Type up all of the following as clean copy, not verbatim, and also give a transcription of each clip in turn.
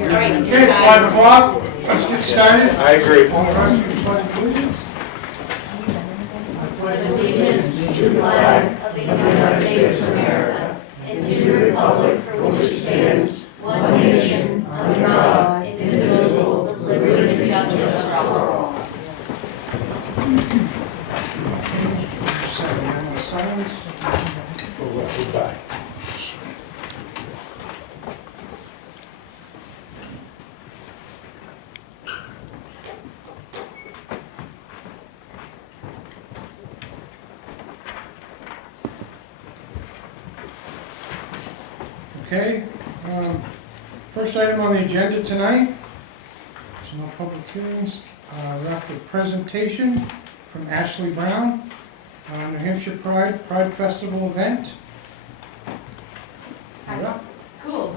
All right. Okay, it's 5 o'clock, let's get started. I agree. All rise for the pledge of allegiance. Allegiance to the flag of the United States of America and to the republic for which it stands, one nation, under God, indivisible, with liberty and justice for all. Silence. Goodbye. Okay, first item on the agenda tonight, there's no public hearings. We're after a presentation from Ashley Brown, New Hampshire Pride Festival event. You're up. Cool.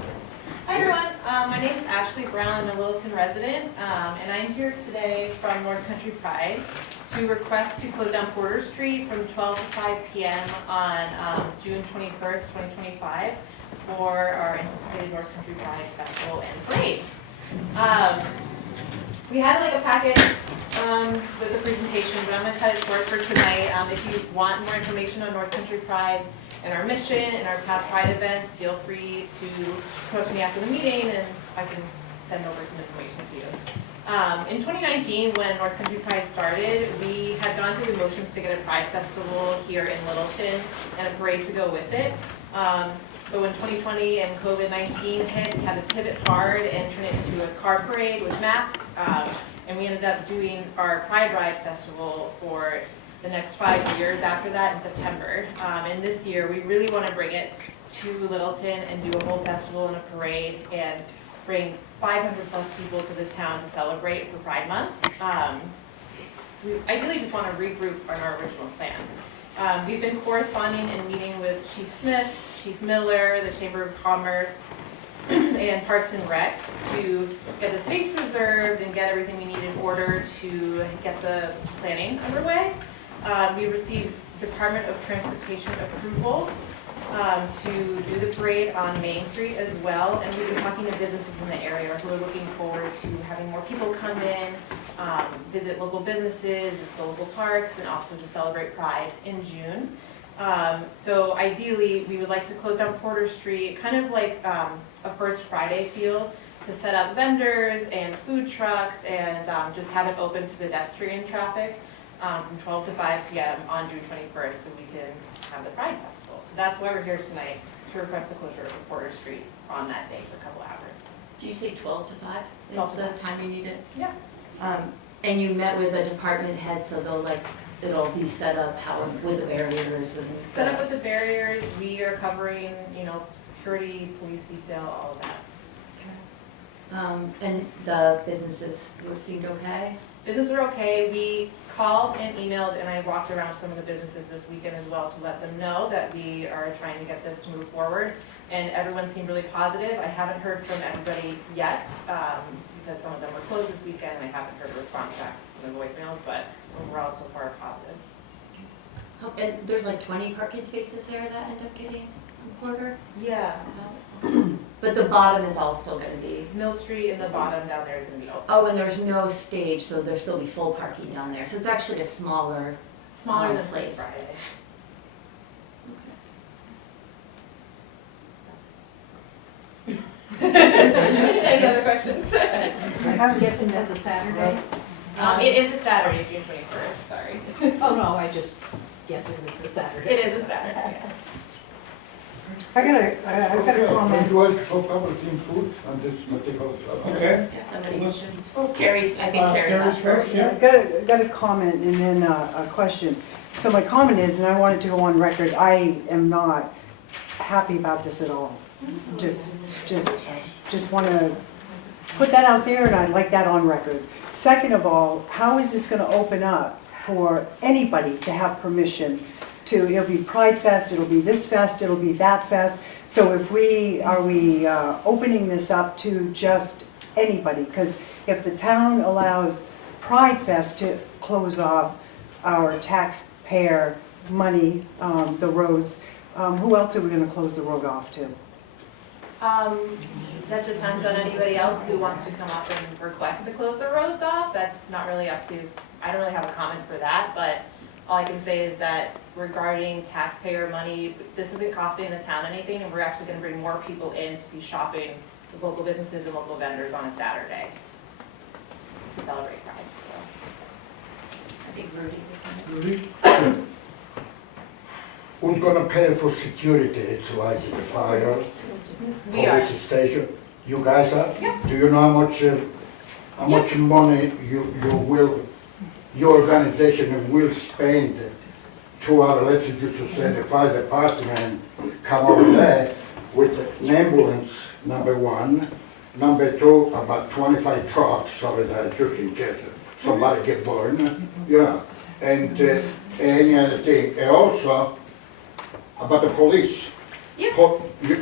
Hi everyone, my name is Ashley Brown. I'm a Littleton resident, and I'm here today from North Country Pride to request to close down Porter Street from 12 to 5 p.m. on June 21st, 2025 for our anticipated North Country Pride Festival and Parade. We had like a packet with the presentation, but I'm excited for it for tonight. If you want more information on North Country Pride and our mission and our past Pride events, feel free to come up to me after the meeting and I can send over some information to you. In 2019, when North Country Pride started, we had gone through the motions to get a Pride Festival here in Littleton and a parade to go with it. But when 2020 and COVID-19 hit, we had to pivot hard and turn it into a car parade with masks. And we ended up doing our Pride Ride Festival for the next 5 years after that in September. And this year, we really want to bring it to Littleton and do a whole festival and a parade and bring 500 plus people to the town to celebrate for Pride Month. So we ideally just want to regroup on our original plan. We've been corresponding and meeting with Chief Smith, Chief Miller, the Chamber of Commerce, and Parks and Rec to get the space reserved and get everything we need in order to get the planning underway. We received Department of Transportation approval to do the parade on Main Street as well, and we've been talking to businesses in the area who are looking forward to having more people come in, visit local businesses, visit the local parks, and also to celebrate Pride in June. So ideally, we would like to close down Porter Street, kind of like a First Friday feel, to set up vendors and food trucks and just have it open to pedestrian traffic from 12 to 5 p.m. on June 21st so we can have the Pride Festival. So that's why we're here tonight, to request the closure of Porter Street on that day for a couple hours. Do you say 12 to 5 is 12 to the 5. time you need it? Yeah. And you met with the department head, so they'll it'll be set up with the barriers and Set up with the barriers, we are covering, security, police detail, all of that. and the businesses seemed okay? Businesses are okay. We called and emailed, and I walked around some of the businesses this weekend as well to let them know that we are trying to get this to move forward. And everyone seemed really positive. I haven't heard from everybody yet, because some of them were closed this weekend, and I haven't heard a response back from the voicemails, but overall so far positive. And there's like 20 parking spaces there that end up getting on Porter? Yeah. But the bottom is all still gonna be, Mill Street and the bottom down there is going to be open. oh, and there's no stage, so there'll still be full parking down there. So it's actually a smaller, Smaller than place. First Friday. Any other questions? I'm guessing that's a Saturday? It is a Saturday, June 21st, sorry. Oh, no, I just guessing it's a Saturday. It is a Saturday, yeah. I've got a comment. Would you like to cover the team food on this particular subject? Okay. yeah, somebody Let's- just, Carrie's, I think Carrie Carrie's left first. yeah. I've got a comment and then a question. So my comment is, and I wanted to go on record, I am not happy about this at all. Just want to put that out there, and I'd like that on record. Second of all, how is this going to open up for anybody to have permission to, it'll be Pride Fest, it'll be this fest, it'll be that fest. So are we opening this up to just anybody? Because if the town allows Pride Fest to close off our taxpayer money, the roads, who else are we going to close the road off to? That depends on anybody else who wants to come up and request to close the roads off. That's not really up to, I don't really have a comment for that, but all I can say is that regarding taxpayer money, this isn't costing the town anything, and we're actually gonna bring more people in to be shopping with local businesses and local vendors on a Saturday to celebrate Pride, so. I think Rudy was Rudy? Who's gonna pay for security? It's like the fire, We are. police station. You guys are? Yeah. Do you know how much money your organization will spend to our, let's just say, the fire department come over there with an ambulance, number one. Number two, about 25 trucks over there, just in case somebody get burned, you know. And any other thing. And also, about the police. Yep.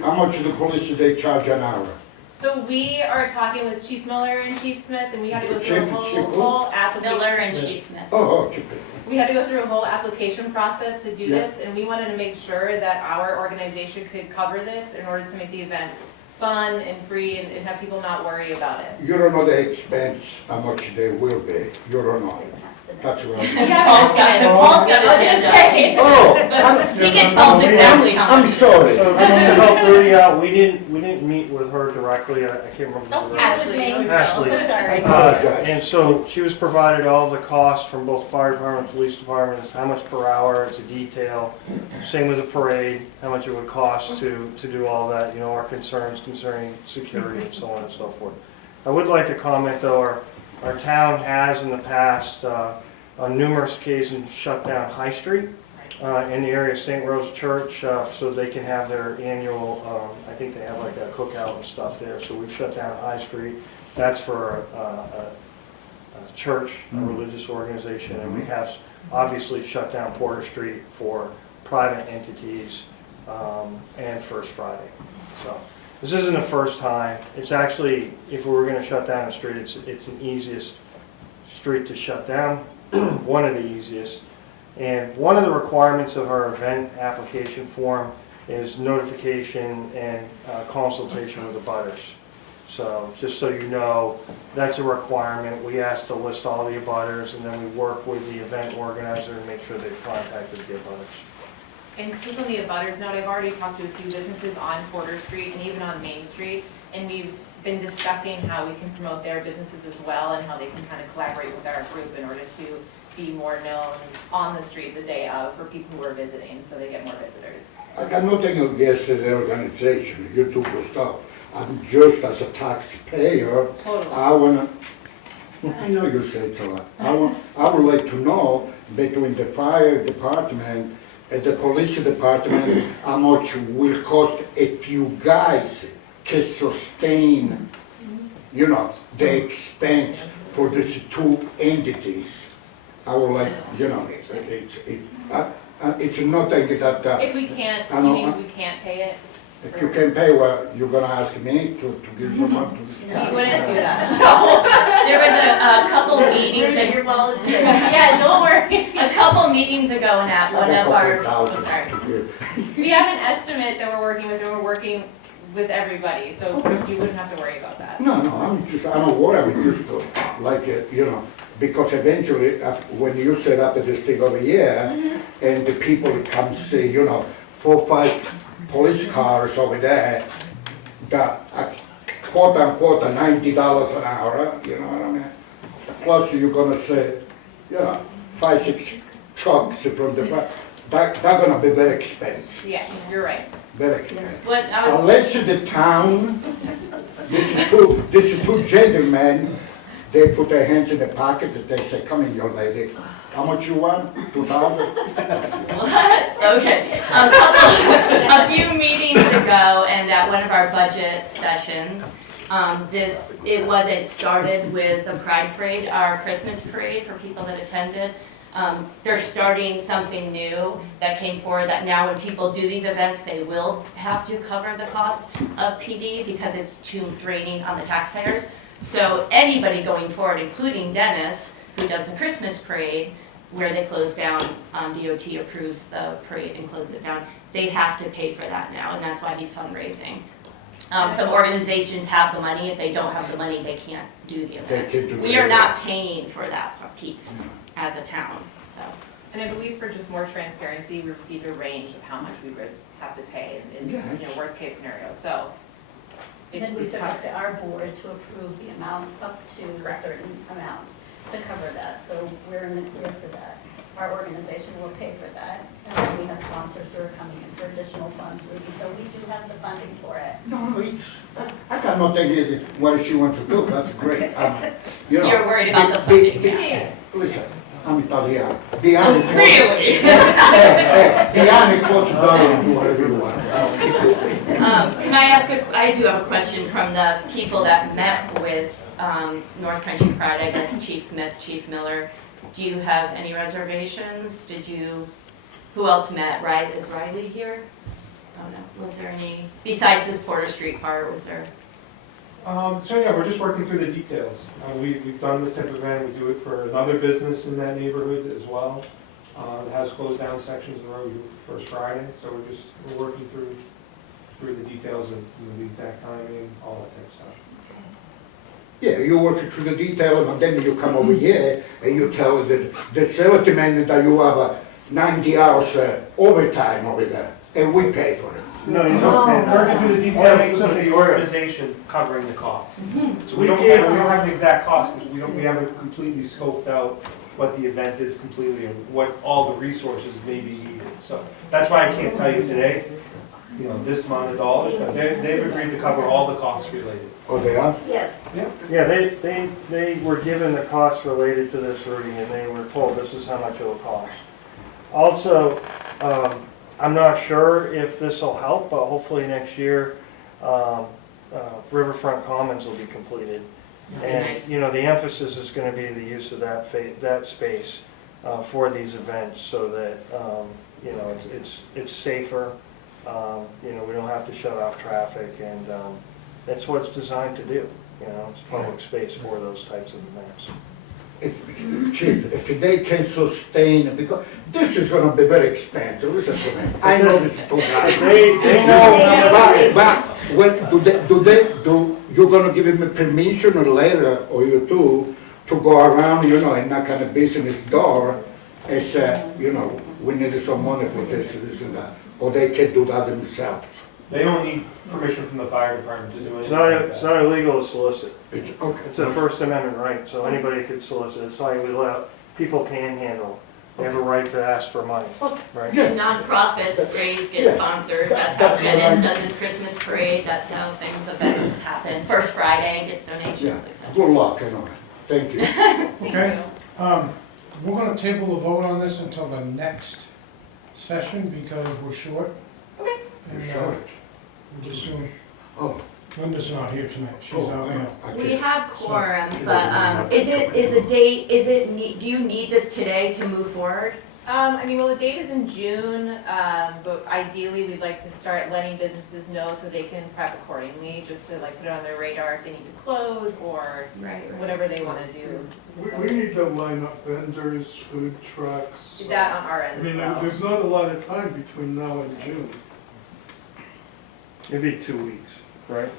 How much do the police do they charge an hour? So we are talking with Chief Miller and Chief Smith, and we had to go through a Chief who? whole application. Miller and Chief Smith. Oh, cheap. We had to go through a whole application process to do Yeah. this, and we wanted to make sure that our organization could cover this in order to make the event fun and free and have people not worry about it. You don't know the expense, how much they will be. You don't know. That's right. Paul's got his hand up. Oh, He can tell us exactly how I'm much. sorry. So to help Rudy out, we didn't meet with her directly, I can't remember. Oh, the- Ashley. Ashley. So sorry. Apologize. And so she was provided all the costs from both fire department, police departments, how much per hour, it's a detail. Same with the parade, how much it would cost to do all that, you know, our concerns concerning security and so on and so forth. I would like to comment though, our town has in the past, on numerous occasions shut down High Street in the area of St. Rose Church so they can have their annual, I think they have like a cookout and stuff there. So we've shut down High Street. That's for a church, a religious organization. And we have obviously shut down Porter Street for private entities and First Friday. So this isn't the first time. It's actually, if we were going to shut down a street, it's an easiest street to shut down. One of the easiest. And one of the requirements of our event application form is notification and consultation with the butters. So just so you know, that's a requirement. We ask to list all the abutters, and then we work with the event organizer and make sure they've contacted the abutters. And just on the abutters note, I've already talked to a few businesses on Porter Street and even on Main Street, and we've been discussing how we can promote their businesses as well and how they can kind of collaborate with our group in order to be more known on the street the day of for people who are visiting, so they get more visitors. I got nothing against the organization. You do good stuff. I'm just as a taxpayer, Totally. I know you say it a lot. I would like to know between the fire department and the police department, how much will cost if you guys can sustain, you know, the expense for these two entities. I would like, you know, it's nothing that, If we can't, I you know, mean we can't pay it? if you can pay, well, you're gonna ask me to give you money. We wouldn't do that. No. There was a couple meetings, Where's your wallet? Yeah, don't worry. a couple meetings ago, and at one of our, $2,000 sorry. to give. We have an estimate that we're working with, and we're working with everybody, so you wouldn't have to worry about that. No, I don't worry, I'm just like, you know, because eventually, when you set up this thing over here, and the people come see, you know, 4 or 5 police cars over there, that quote unquote $90 an hour, you know what I mean? Plus you're gonna say, you know, 5, 6 trucks from the front, that's gonna be very expensive, Yes, you're right. very expensive. what I was, Unless the town, these two gentlemen, they put their hands in the pocket and they say, come in, young lady, how much you want? 2,000? okay, a few meetings ago, and at one of our budget sessions, it wasn't started with the Pride Parade, our Christmas parade for people that attended. They're starting something new that came forward, that now when people do these events, they will have to cover the cost of PD because it's too draining on the taxpayers. So anybody going forward, including Dennis, who does the Christmas parade, where they close down, DOT approves the parade and closes it down, they have to pay for that now, and that's why he's fundraising. Some organizations have the money, if they don't have the money, they can't do the They can't do event. the We are event. not paying for that piece as a town, so. And I believe for just more transparency, we received a range of how much we would have to pay in worst case scenario, so. Then we it's took it to our board to approve the amounts up to a Correct. certain amount to cover that, so we're in the clear for that. Our organization will pay for that, and then we have sponsors who are coming in for additional funds, so we do have the funding for it. No, it's, I got nothing against what she wants to do, that's great. You know, You're worried about the be- funding, be- yeah. Listen, I'm Italiano. Diane, Really? Diane, close the door and do whatever you want. Can I ask I do have a question from the people that met with North Country Pride, I guess Chief Smith, Chief Miller. Do you have any reservations? Who else met? Is Riley here? Oh no, was there any, besides this Porter Street part, was there? So yeah, we're just working through the details. We've done this type of event, we do it for another business in that neighborhood as well. It has closed down sections of the road, we do it for First Friday, so we're working through the details of the exact timing, all that type of stuff. Yeah, you work through the detail and then you come over here and you tell the selectmen that you have 90 hours overtime over there and we pay for it. No, you don't pay that. Working through the details of the organization covering the costs. So we don't have the exact cost, because we haven't completely scoped out what the event is completely and what all the resources may be needed. So that's why I can't tell you today, this amount of dollars, but they've agreed to cover all the costs related. Oh, they are? Yes. Yeah, they were given the costs related to this routing, and they were told this is how much it'll cost. Also, I'm not sure if this will help, but hopefully next year, Riverfront Commons will be completed. And, Nice. the emphasis is gonna be the use of that space for these events, so that, it's safer. We don't have to shut off traffic, and that's what it's designed to do. It's public space for those types of events. Chief, if they can sustain, because this is gonna be very expensive, listen to me. I know this is too high. They know. But when you're gonna give him a permission or letter, or you two, to go around, and knock on the business door and say, we need some money for this and that, or they can do that themselves. They don't need permission from the fire department to do It's anything like not that. illegal to solicit. It's okay. It's a First Amendment right, so anybody could solicit. It's like we let people panhandle. They have a right to ask for money, right? Yeah. Nonprofits raise, get Yeah. sponsors, that's how That's Dennis right. does his Christmas parade, that's how events happen. First Friday gets Yeah, donations, etc. good luck, Thank you. Okay, we're gonna table the vote on this until the next session because we're short. Okay. And, Sure. we just soon, Oh. Linda's not here tonight, she's Oh, out now. I We can't- have quorum, So, but is do you need this today to move forward? The date is in June, but ideally, we'd like to start letting businesses know so they can prep accordingly, just to put it on their radar if they need to close or Right. whatever they want to do. We need to line up vendors, food trucks. Do that on our I end as mean, well. there's not a lot of time between now and June. It'd be 2 weeks, right?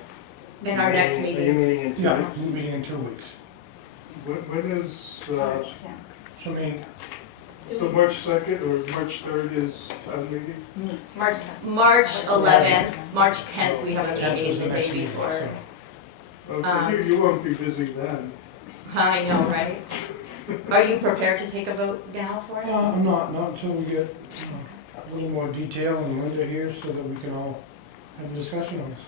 In our next Are you meetings. meeting in 2 Yeah, weeks? we'll be in 2 weeks. When is, March, So I mean, so March 2nd or March 3rd is town meeting? March 11th, March 10th, we have a 10th meeting is the next day meeting, before. so. Okay, you won't be busy then. I know, right? Are you prepared to take a vote now for it? I'm not until we get a little more detail and Linda here so that we can all have a discussion on this.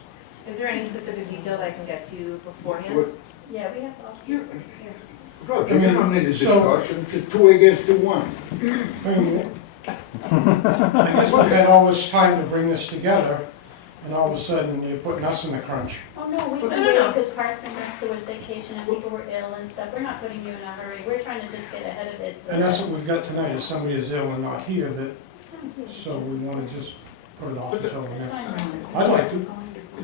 Is there any specific detail that I can get to beforehand? What- yeah, we have all. Yeah. Here. Roger, you don't need a So- discussion, it's 2 against 1. I mean, I guess we've had all this time to bring this together, and all of a sudden you're putting us in the crunch. Oh, no, we No, can no, wait no. because Parks and Rec, there was vacation and people were ill and stuff. We're not putting you in a hurry. We're trying to just get ahead of it. So And that's that- what we've got tonight, is somebody is ill and not here, so we want to just put it off until the It's next. fine. I'd like to.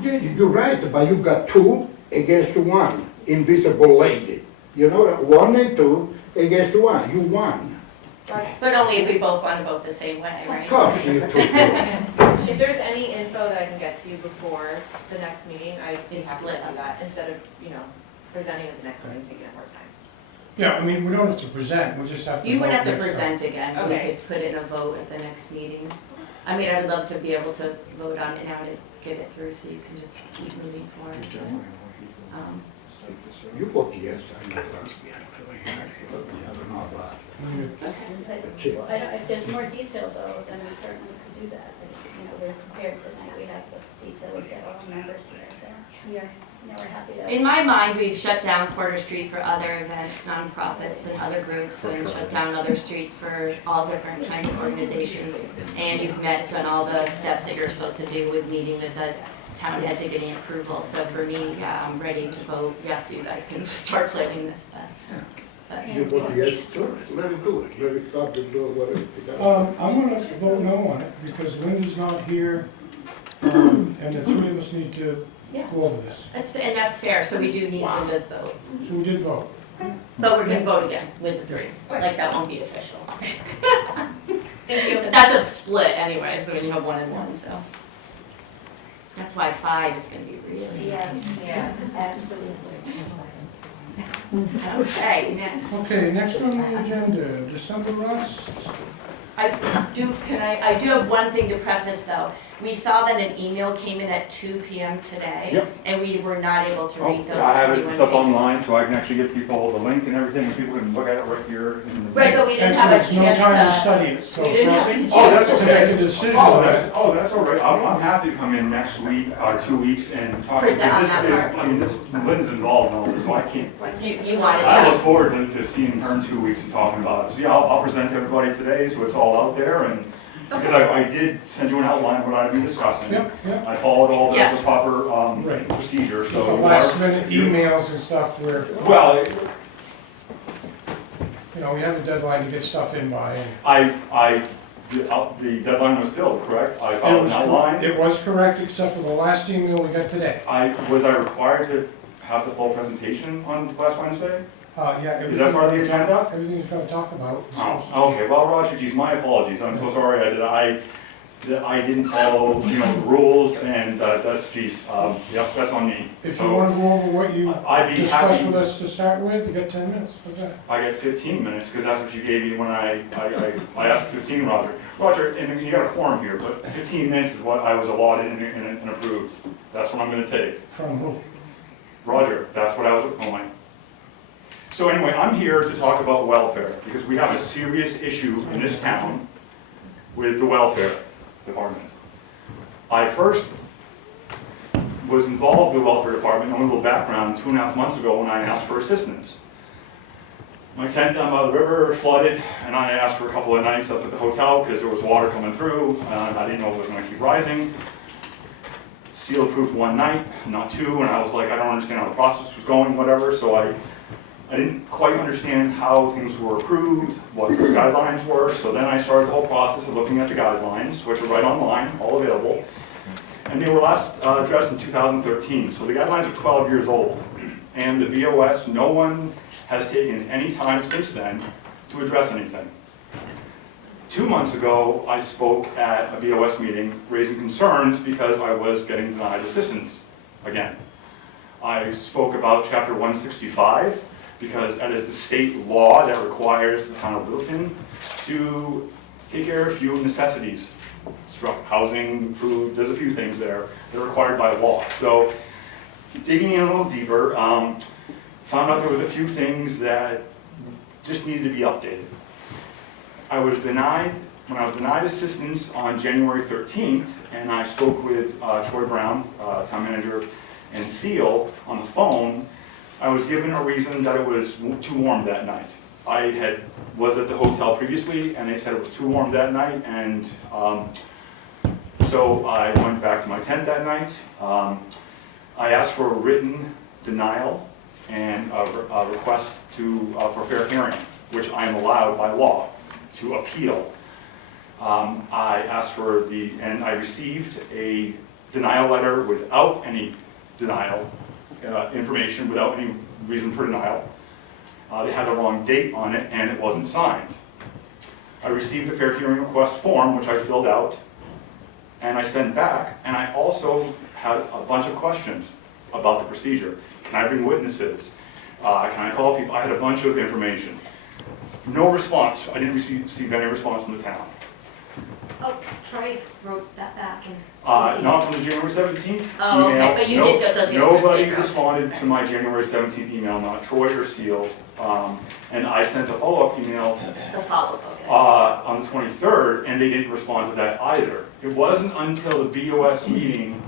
Yeah, you're right, but you got 2 against 1, invisible lady. 1 and 2 against 1, you won. But only if we both want to vote the same way, Of right? course you two do. If there's any info that I can get to you before the next meeting, I'd be happy to do that, instead of, presenting at the next meeting, taking up more time. Yeah, I mean, we don't have to present, we just have to. You would vote have to next time. present again, we Okay. could put in a vote at the next meeting. I mean, I would love to be able to vote on it now to get it through, so you can just keep moving forward. You vote yes, I know that. I don't know about. That's it. Well, if there's more detail though, then we certainly could do that. We're prepared tonight, we have the detail, we get all the members here. We're happy to. In my mind, we've shut down Porter Street for other events, nonprofits and other groups, and shut down other streets for all different kinds of organizations. And you've done all the steps that you're supposed to do with meeting with the town heads and getting approval. So for me, yeah, I'm ready to vote yes, you guys can start planning this. But You vote yes, so let it do it, let it start to do whatever it does. I'm gonna vote no on it, because Linda's not here, and the three of us need to Yeah. go over this. and that's fair, so we do need Linda's vote. So we did vote. But we're gonna vote again with the three, like that won't be official. Thank you. But that's a split anyway, so when you have 1 and 1, so. That's why 5 is gonna be really Yes, nice. Yeah. absolutely. Okay, next. Okay, next on the agenda, December rust. I do have one thing to preface though. We saw that an email came in at 2 p.m. today. Yep. And we were not able to Oh, read those. yeah, I have it, 51 it's up pages. online, so I can actually give people the link and everything, and people can look at it right here. in the- Right, but we didn't have a Actually, it's no time to chance study it, so we for didn't us have a Oh, chance that's to. to okay. make a decision Oh, on that's, it. oh, that's all right. I'm happy to come in next week, 2 weeks, and talk. Present because on this that is- part. I mean, this, Lynn's involved in all this, so I can't. You wanted I look that. forward to seeing her in 2 weeks and talking about it. So yeah, I'll present to everybody today, so it's all out there, and, because I did send you an outline of what I've been discussing. Yep, yep. I followed all the Yes. proper, Right. procedure, so. The last minute emails and stuff where, Well, we have a deadline to get stuff in by. and the deadline was filled, correct? I it followed was an outline. It was correct, except for the last email we got today. Was I required to have the full presentation on last Wednesday? Yeah. Is that part of the agenda? Everything's gonna talk about. Oh, okay, well, Roger, geez, my apologies, I'm so sorry that I didn't follow, the rules, and that's, geez, yep, that's on me. If you So, wanna go over what you I'd be discussed happy, with us to start with, you got 10 minutes, what's that? I get 15 minutes, because that's what you gave me when I asked for 15, Roger. Roger, and you got a quorum here, but 15 minutes is what I was allotted and approved. That's what I'm gonna take. From who? Roger, that's what I was, oh my. So anyway, I'm here to talk about welfare, because we have a serious issue in this town with the welfare department. I first was involved with the welfare department, on a little background, 2.5 months ago when I asked for assistance. My tent down by the river flooded, and I asked for a couple of nights up at the hotel because there was water coming through, and I didn't know if it was gonna keep rising. Seal approved 1 night, not 2, and I was like, I don't understand how the process was going, whatever, so I didn't quite understand how things were approved, what the guidelines were, so then I started the whole process of looking at the guidelines, which are right online, all available. And they were last addressed in 2013, so the guidelines are 12 years old. And the BOS, no one has taken any time since then to address anything. 2 months ago, I spoke at a BOS meeting raising concerns because I was getting denied assistance again. I spoke about Chapter 165, because that is the state law that requires the town of Littleton to take care of a few necessities. Housing, food, there's a few things there that are required by law. So digging in a little deeper, found out there was a few things that just needed to be updated. When I was denied assistance on January 13th, and I spoke with Troy Brown, town manager, and Seal on the phone, I was given a reason that it was too warm that night. Was at the hotel previously, and they said it was too warm that night, and so I went back to my tent that night. I asked for a written denial and a request for fair hearing, which I am allowed by law to appeal. I asked for and I received a denial letter without any denial information, without any reason for denial. They had the wrong date on it, and it wasn't signed. I received a fair hearing request form, which I filled out. and I sent back, and I also had a bunch of questions about the procedure. Can I bring witnesses? Can I call people? I had a bunch of information. No response. I didn't receive any response from the town. Oh, Troy wrote that back and. Not from the January 17th Oh, okay, email. but you did get those answers Nobody later. responded to my January 17th email, not Troy or Seal. And I sent a follow-up email The follow-up, okay. on the 23rd, and they didn't respond to that either. It wasn't until the BOS meeting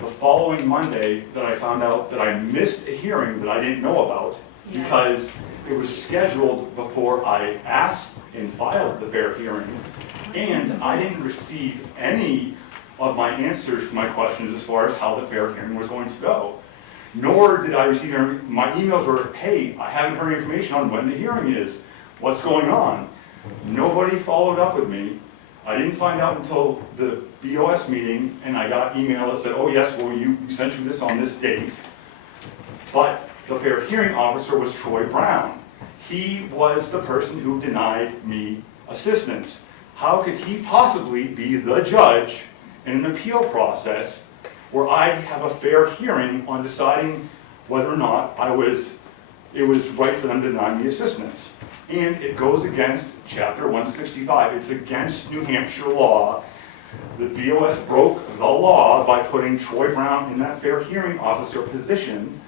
the following Monday that I found out that I missed a hearing that I didn't know about, Yeah. because it was scheduled before I asked and filed the fair hearing, and I didn't receive any of my answers to my questions as far as how the fair hearing was going to go. Nor did I receive my emails were, hey, I haven't heard information on when the hearing is. What's going on? Nobody followed up with me. I didn't find out until the BOS meeting, and I got email that said, oh yes, well, we sent you this on this date. But the fair hearing officer was Troy Brown. He was the person who denied me assistance. How could he possibly be the judge in an appeal process where I have a fair hearing on deciding whether or not it was right for them to deny me assistance? And it goes against Chapter 165. It's against New Hampshire law. The BOS broke the law by putting Troy Brown in that fair hearing officer position.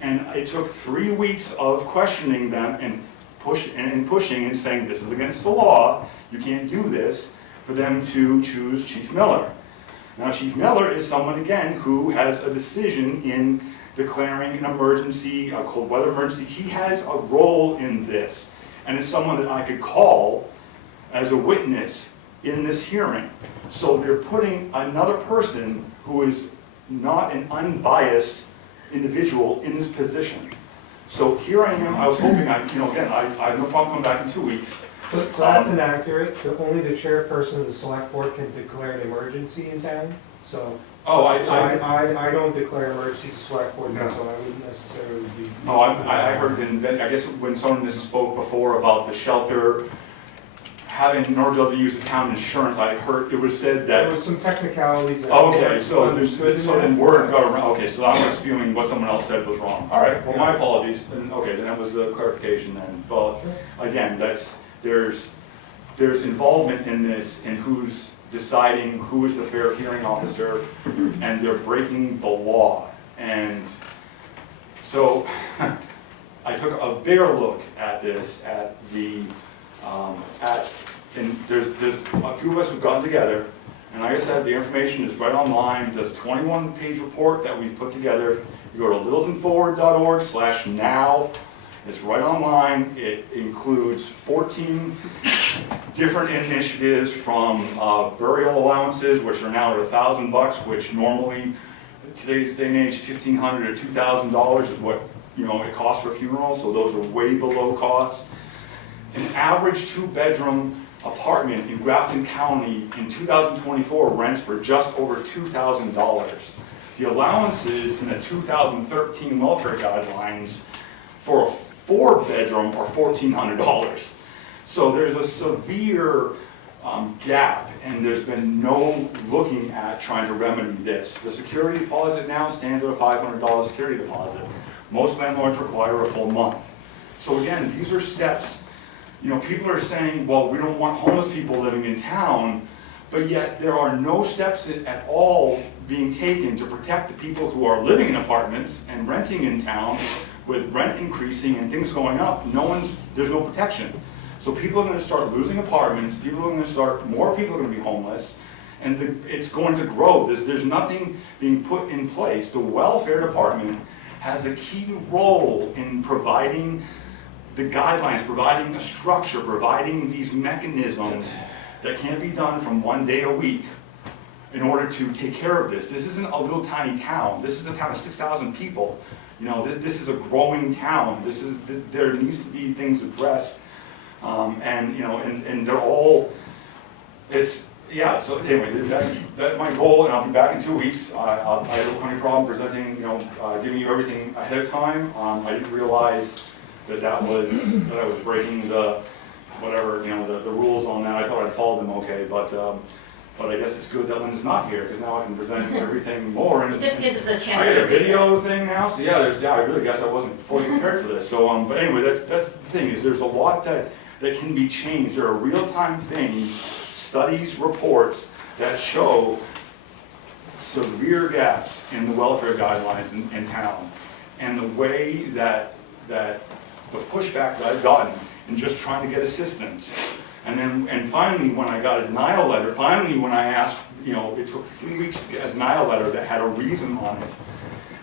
And it took 3 weeks of questioning them and pushing and saying, this is against the law, you can't do this, for them to choose Chief Miller. Now, Chief Miller is someone, again, who has a decision in declaring an emergency, a cold weather emergency. He has a role in this, and it's someone that I could call as a witness in this hearing. So they're putting another person who is not an unbiased individual in this position. So here I am, I was hoping, I have no problem coming back in 2 weeks. So that's inaccurate. Only the chairperson of the select board can declare an emergency in town. So Oh, I don't declare emergency to select board, so I wouldn't necessarily be. Oh, I heard, I guess when someone misspoke before about the shelter having, in order to use the town insurance, I heard, it was said There that. was some technicalities that Oh, okay, weren't so understood in then that. word got around, okay, so I was spewing what someone else said was wrong. All right, well, my apologies, then, okay, then that was the clarification then. But again, there's involvement in this and who's deciding who is the fair hearing officer, and they're breaking the law. And so I took a bare look at this, and there's a few of us who've gotten together, and like I said, the information is right online. There's a 21-page report that we put together. You go to littletonforward.org/now. It's right online. It includes 14 different initiatives, from burial allowances, which are now at $1,000, which normally, today's day and age, $1,500 to $2,000 is what it costs for a funeral. So those are way below cost. An average 2-bedroom apartment in Grafton County in 2024 rents for just over $2,000. The allowances in the 2013 welfare guidelines for a 4-bedroom are $1,400. So there's a severe gap, and there's been no looking at trying to remedy this. The security deposit now stands at a $500 security deposit. Most landlords require a full month. So again, these are steps. People are saying, well, we don't want homeless people living in town, but yet there are no steps at all being taken to protect the people who are living in apartments and renting in town. With rent increasing and things going up, there's no protection. So people are going to start losing apartments, more people are going to be homeless, and it's going to grow. There's nothing being put in place. The welfare department has a key role in providing the guidelines, providing a structure, providing these mechanisms that can't be done from one day a week in order to take care of this. This isn't a little tiny town. This is a town of 6,000 people. This is a growing town. There needs to be things addressed, and they're all. So anyway, that's my goal, and I'll be back in 2 weeks. I have no problem presenting, giving you everything ahead of time. I didn't realize that I was breaking the rules on that. I thought I'd followed them okay, but But I guess it's good that Lynn's not here, because now I can present everything more. And It just gives us a I chance got to a read it. video thing now, so yeah, I really guess I wasn't fully prepared for this. So, but anyway, that's the thing, is there's a lot that can be changed. There are real-time things, studies, reports that show severe gaps in the welfare guidelines in town. And the way that the pushback that I've gotten in just trying to get assistance. And finally, when I got a denial letter, when I asked, it took 3 weeks to get a denial letter that had a reason on it.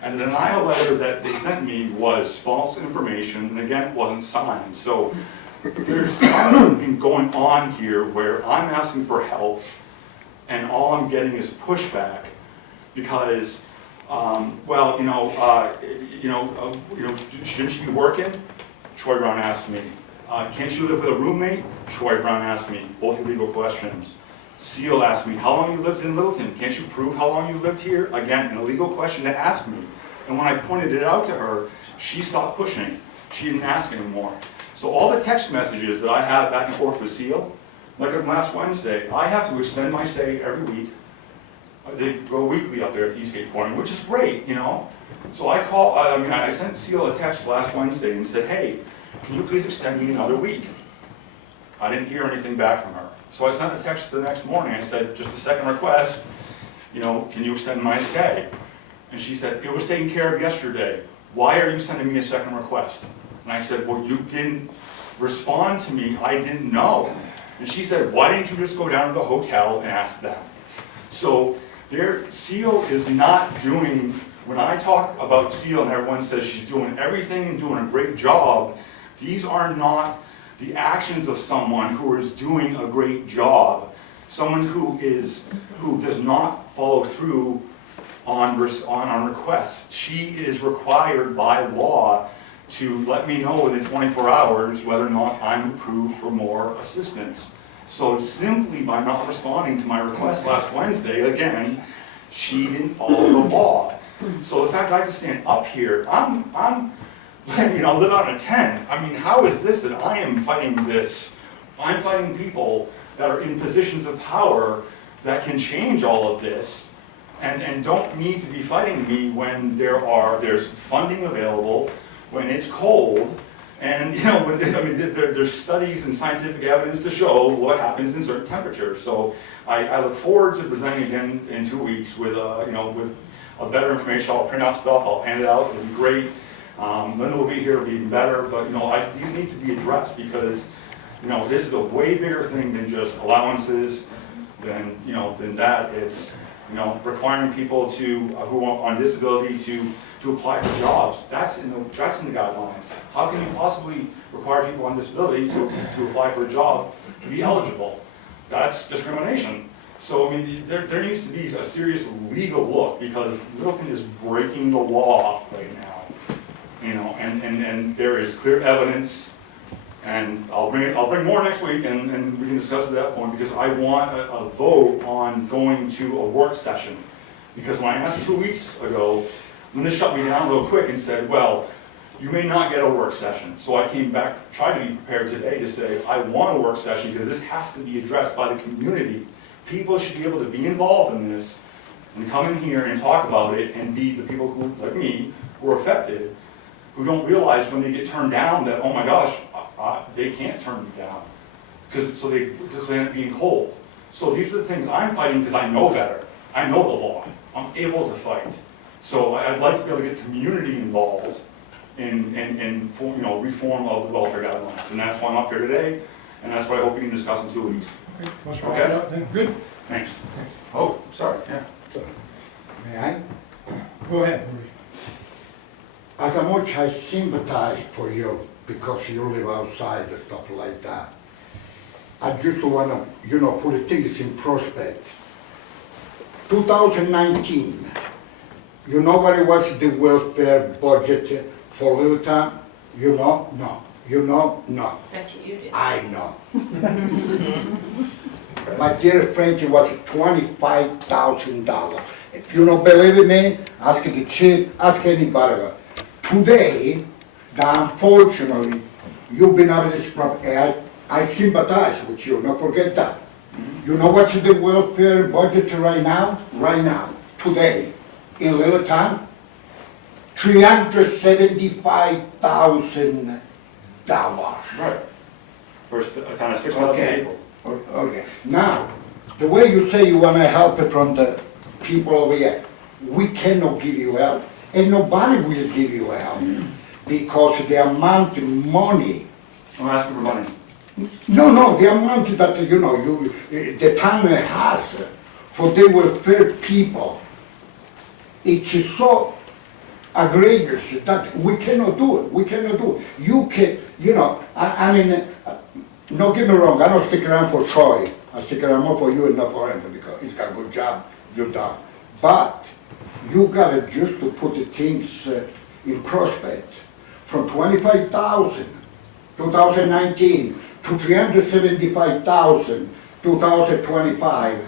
And the denial letter that they sent me was false information, and again, it wasn't signed. So there's something going on here where I'm asking for help, and all I'm getting is pushback because, shouldn't she be working? Troy Brown asked me. Can't you live with a roommate? Troy Brown asked me, both illegal questions. Seal asked me, how long you lived in Littleton? Can't you prove how long you lived here? Again, an illegal question to ask me. And when I pointed it out to her, she stopped pushing. She didn't ask anymore. So all the text messages that I have back and forth with Seal, like last Wednesday, I have to extend my stay every week. They go weekly up there at Eastgate for me, which is great, So I sent Seal a text last Wednesday and said, hey, can you please extend me another week? I didn't hear anything back from her. So I sent a text the next morning. I said, just a second request, can you extend my stay? And she said, it was taken care of yesterday. Why are you sending me a second request? And I said, well, you didn't respond to me. I didn't know. And she said, why didn't you just go down to the hotel and ask them? So Seal is not doing, when I talk about Seal and everyone says she's doing everything and doing a great job, these are not the actions of someone who is doing a great job. Someone who does not follow through on requests. She is required by law to let me know within 24 hours whether or not I'm approved for more assistance. So simply by not responding to my request last Wednesday, again, she didn't follow the law. So the fact that I have to stand up here, I'm live out in a tent. I mean, how is this that I am fighting this? I'm fighting people that are in positions of power that can change all of this and don't need to be fighting me when there's funding available, when it's cold, and there's studies and scientific evidence to show what happens in certain temperatures. So I look forward to presenting again in 2 weeks with with a better information. I'll print out stuff, I'll hand it out, it'll be great. Linda will be here, it'll be even better, but these need to be addressed because this is a way bigger thing than just allowances, than that. It's requiring people who are on disability to apply for jobs. That's in the guidelines. How can you possibly require people on disability to apply for a job to be eligible? That's discrimination. So there needs to be a serious legal look because Littleton is breaking the law right now. And there is clear evidence, and I'll bring more next week, and we can discuss at that point, because I want a vote on going to a work session. Because when I asked 2 weeks ago, Linda shut me down real quick and said, well, you may not get a work session. So I came back, tried to be prepared today to say, I want a work session because this has to be addressed by the community. People should be able to be involved in this and come in here and talk about it and be the people who, like me, who are affected, who don't realize when they get turned down that, oh my gosh, they can't turn me down. Because so they end up being cold. So these are the things I'm fighting because I know better. I know the law. I'm able to fight. So I'd like to be able to get community involved in reform of the welfare guidelines. And that's why I'm up here today, and that's what I hope we can discuss in 2 weeks. Okay, let's wrap it up then. Good. Thanks. Oh, sorry, yeah. May I? Go ahead, Marie. As much I sympathize for you because you live outside and stuff like that, I just want to, put things in prospect. 2019, you know what it was the welfare budget for Littleton? No. No. Bet you did. I know. My dear friends, it was $25,000. If you don't believe me, ask the chief, ask anybody. Today, unfortunately, you've been out of this problem. I sympathize with you, don't forget that. You know what's the welfare budget right now? Right now, today, in Littleton? $375,000. Right. For a town of 6,000 Okay. people. Okay, now, the way you say you wanna help it from the people over here, we cannot give you help, and nobody will give you help, because the amount of money, I'm asking for money. no, the amount that, you know, the town has for the welfare people, it's so outrageous that we cannot do it, You can, you know, I mean, don't get me wrong, I don't stick around for Troy. I stick around more for you and not for him because he's got a good job, you're done. But you gotta just to put the things in prospect. From 25,000, 2019, to 375,000, 2025.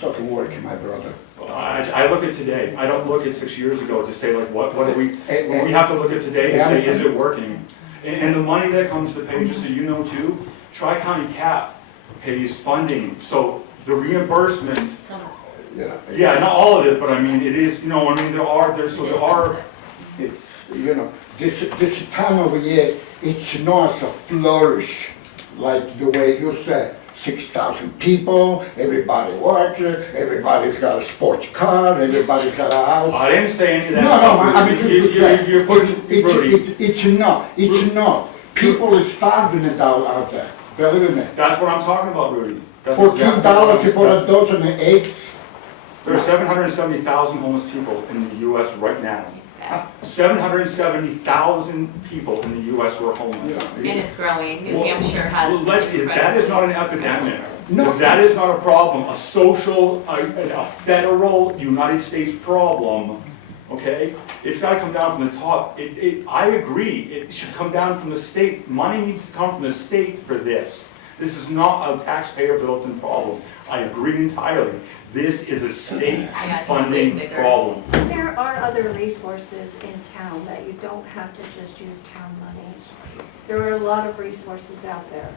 Doesn't work, my brother. I look at today. I don't look at 6 years ago to say like, what do we have to look at today to say, is it working? And the money that comes to pay, just so you know too, Tri-County CAP pays funding, so the reimbursement, yeah, not all of it, but I mean, it is, you know, I mean, there are, it's, you know, This town over here, it's not a flourish like the way you said. 6,000 people, everybody works, everybody's got a sports car, everybody's got a house. I didn't say any of that. No, I mean, You're putting, it's not. People are starving it out there, believe me. that's what I'm talking about, Rudy. That's $14 for a dozen eggs. There are 770,000 homeless people in the US right now. It's bad. 770,000 people in the US who are homeless. And it's growing. New Well, Hampshire has. If that is not an epidemic, No. if that is not a problem, a social, a federal United States problem, okay? It's gotta come down from the top. I agree, it should come down from the state. Money needs to come from the state for this. This is not a taxpayer Littleton problem. I agree entirely. This is a state Yeah, it's funding way bigger. problem. There are other resources in town that you don't have to just use town money. There are a lot of resources out there.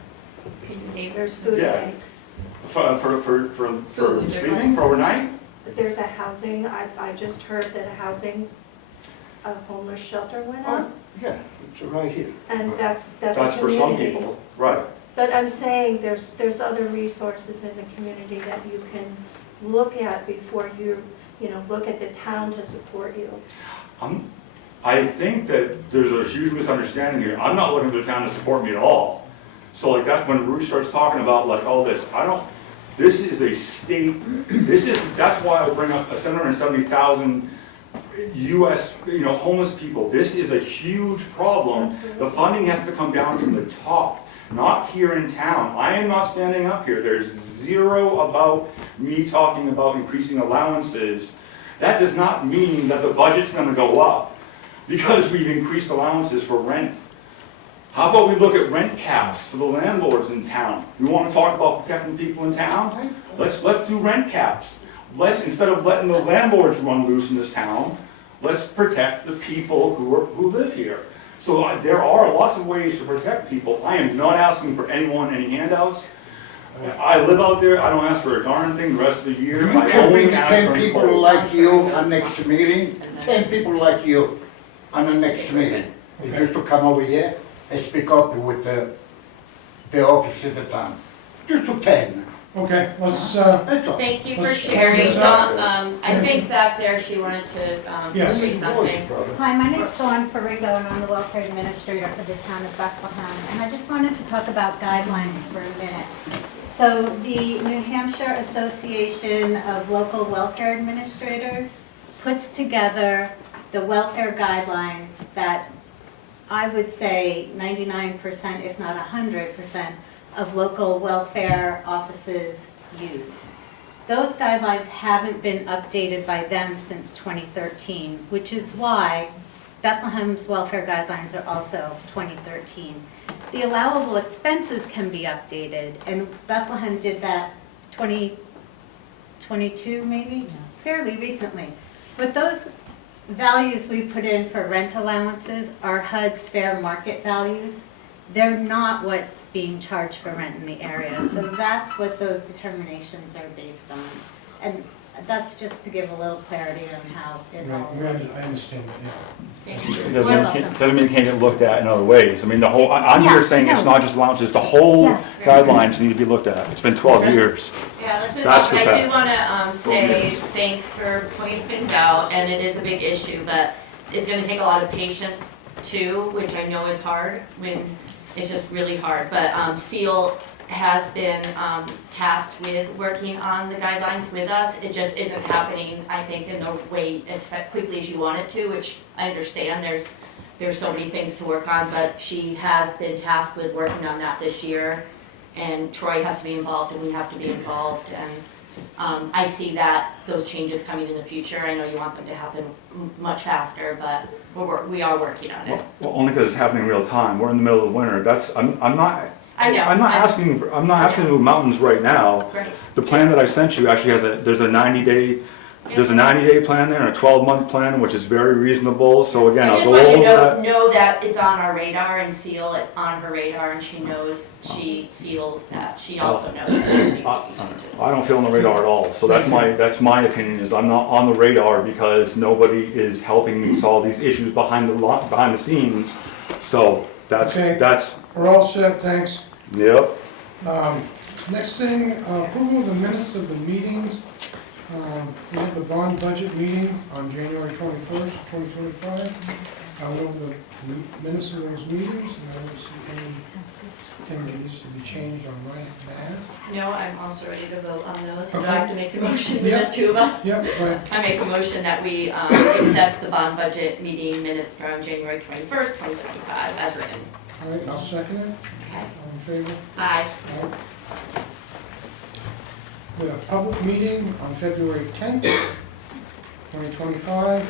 Can you name There's food Yeah. banks, For Food, sleeping, for overnight? there's a housing, I just heard that a homeless shelter went up, Yeah, it's right here. and that's a That's for some community. people, right. But I'm saying there's other resources in the community that you can look at before you look at the town to support you. I think that there's a huge misunderstanding here. I'm not looking for the town to support me at all. So like that's when Rudy starts talking about like all this, this is a state, that's why I bring up 770,000 US, homeless people. This is a huge problem. The funding has to come down from the top, not here in town. I am not standing up here. There's zero about me talking about increasing allowances. That does not mean that the budget's gonna go up because we've increased allowances for rent. How about we look at rent caps for the landlords in town? We wanna talk about protecting people in town? Let's do rent caps. Instead of letting the landlords run loose in this town, let's protect the people who live here. So there are lots of ways to protect people. I am not asking for any handouts. I live out there, I don't ask for a darn thing the rest of the year. You I can only bring ask 10 for people employees. like you on next meeting, 10 people like you on the next meeting. Just to come over here and speak up with the office at the town. Just to 10. Okay, let's, That's all. Thank you for Let's- sharing. let's- Dawn, I think back there she wanted to Yes. say something. Hi, my name's Dawn Ferrigo, and I'm the welfare administrator for the town of Bethlehem. And I just wanted to talk about guidelines for a minute. So the New Hampshire Association of Local Welfare Administrators puts together the welfare guidelines that I would say 99%, if not 100%, of local welfare offices use. Those guidelines haven't been updated by them since 2013, which is why Bethlehem's welfare guidelines are also 2013. The allowable expenses can be updated, and Bethlehem did that 2022 maybe, fairly recently. But those values we put in for rent allowances are HUD's fair market values. they're not what's being charged for rent in the area. So that's what those determinations are based on. And that's just to give a little clarity on how it all Right, works. I understand that, yeah. It You're doesn't mean, welcome. doesn't mean it can't get looked at in other ways. I mean, the whole, I'm here Yeah, saying it's no. not just lounges, the whole Yeah. guidelines need to be looked at. It's been 12 Okay. years. Yeah, let's move That's on. the I do fact. want to say thanks for pointing things out, and it is a big issue, but it's going to take a lot of patience too, which I know is hard when it's just really hard. But SEAL has been tasked with working on the guidelines with us. It just isn't happening, I think, in the way as quickly as you want it to, which I understand. There's so many things to work on, but she has been tasked with working on that this year. And Troy has to be involved and we have to be involved. And I see that, those changes coming in the future. I know you want them to happen much faster, but we are working on it. Well, only because it's happening in real time. We're in the middle of the winter. I'm not I know. I'm not asking to move mountains right now. Right. The plan that I sent you actually there's a 90-day plan there and a 12-month plan, which is very reasonable. So again, I I'll just go want you over to that. know that it's on our radar, and SEAL, it's on her radar, and she knows, she feels that, she also knows that there needs to be changes. I don't feel on the radar at all. So that's my opinion, is I'm not on the radar because nobody is helping me solve these issues behind the scenes. So Okay. that's, We're all set, thanks. yep. Next thing, approval of the minutes of the meetings. We had the bond budget meeting on January 21st, 2025. I went over the minutes of those meetings, and I don't see anything that needs to be changed on that. No, I'm also ready to vote on those, so Okay. I have to make the motion, Yep. there's two of us. Yep, right. I make a motion that we accept the bond budget meeting minutes from January 21st, 2025, as written. All right, I'll second it. Okay. All in favor? Aye. Aye. We had a public meeting on February 10th, 2025.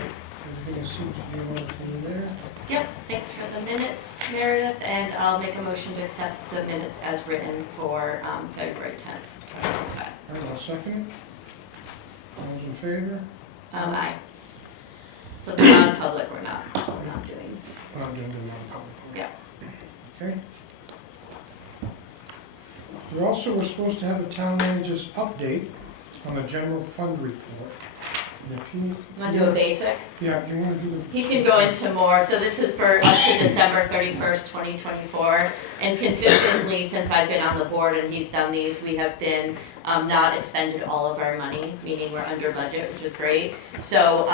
Everything seems to be in order there. Yep, thanks for the minutes, Meredith, and I'll make a motion to accept the minutes as written for February 10th, 2025. All right, I'll second it. All those in favor? Aye. So the non-public, we're not doing. I'm doing the non-public. Yeah. Okay. We also were supposed to have a town manager's update on the general fund report. And if you. Want to do a basic? Yeah, you want to do the. He can go into more, so this is for up to December 31st, 2024. And consistently, since I've been on the board and he's done these, we have been not expended all of our money, meaning we're under budget, which is great. So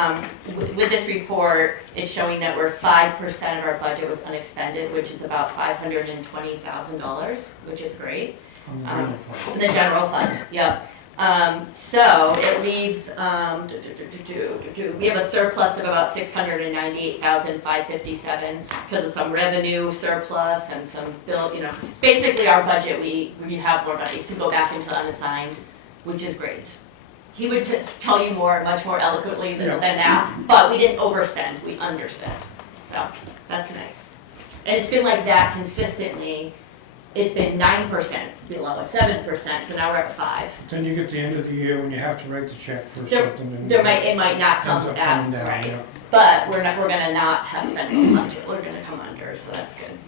with this report, it's showing that we're 5% of our budget was unexpended, which is about $520,000, which is great. On the general fund. In the general fund, yep. So it leaves, we have a surplus of about $698,557 because of some revenue surplus and some bill, basically our budget, we have more money to go back into unassigned, which is great. He would tell you much more eloquently than that, but we didn't overspend, we underspent. So that's nice. And it's been like that consistently. It's been 9% below a 7%, so now we're at 5%. Then you get to the end of the year when you have to write the check for There- something. And It might not come ends up out, coming down, right? yeah. But we're gonna not have spent the budget, we're gonna come under, so that's good.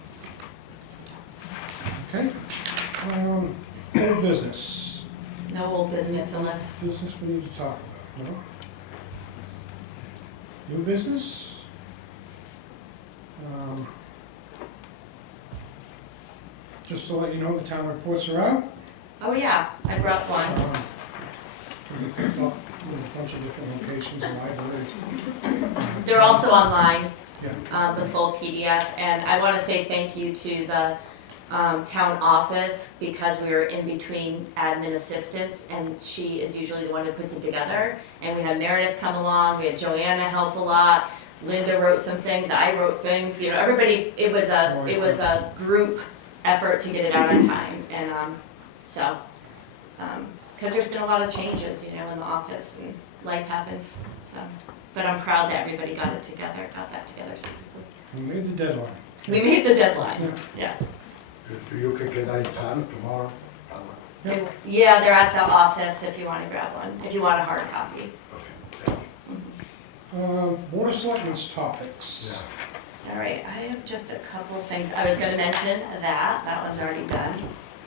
Okay. Old business. No old business unless, Business we need to talk about, no? New business? Just to let you know, the town reports are out. oh yeah, I brought one. We picked up a bunch of different locations and libraries. They're also online, Yeah. the full PDF, and I wanna say thank you to the town office because we were in between admin assistants and she is usually the one who puts it together. And we had Meredith come along, we had Joanna help a lot, Linda wrote some things, I wrote things, everybody, it was a group effort to get it out on time. And because there's been a lot of changes, in the office and life happens, so. But I'm proud that everybody got that together so quickly. We made the deadline. We made the deadline, yeah. Do you can get that time tomorrow? Yeah, they're at the office if you want to grab one, if you want a hard copy. Okay. Board of Selectmen's topics. All right, I have just a couple things. I was gonna mention that one's already done.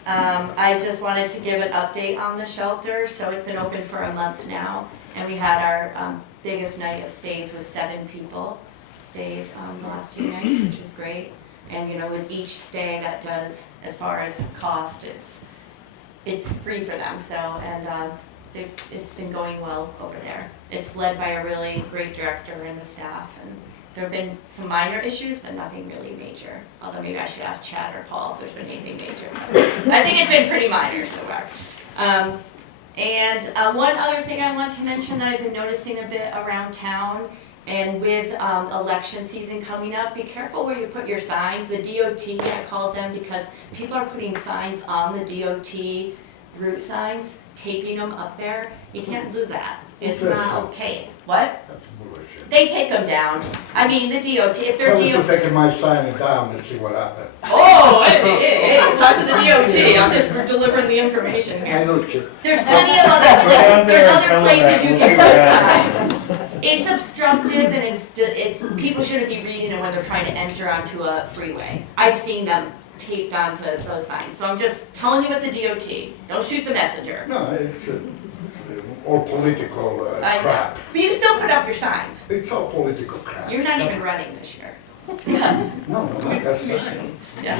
I just wanted to give an update on the shelter. So it's been open for a month now, and we had our biggest night of stays with 7 people stayed the last few nights, which is great. And you know, with each stay that does, as far as cost, it's free for them. So, and it's been going well over there. It's led by a really great director and the staff, and there have been some minor issues, but nothing really major. Although maybe I should ask Chad or Paul if there's been anything major. I think it's been pretty minor so far. One other thing I want to mention that I've been noticing a bit around town, and with election season coming up, be careful where you put your signs. The DOT, I called them because people are putting signs on the DOT route signs, taping them up there. You can't do that. It's not okay. What? That's bullshit. They take them down. I mean, the DOT, if they're Tell them DOT. to take my sign down and see what happens. Oh, hey, talk to the DOT. I'm just delivering the information I here. know you. There's plenty of other places you can put signs. It's obstructive, and it's people shouldn't be reading them when they're trying to enter onto a freeway. I've seen them taped onto those signs. So I'm just telling you with the DOT. Don't shoot the messenger. No, it's all political I know. crap. But you still put up your signs. It's all political crap. You're not even running this year. No, like I said. Yeah.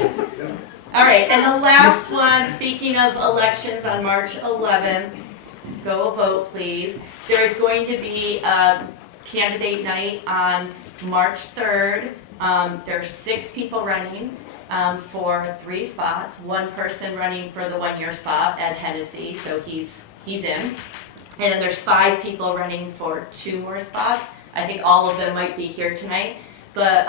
All right, and the last one, speaking of elections on March 11th, go vote, please. There is going to be a candidate night on March 3rd. There's 6 people running for 3 spots. 1 person running for the 1-year spot, Ed Hennessy, so he's in. And then there's 5 people running for 2 more spots. I think all of them might be here tonight. But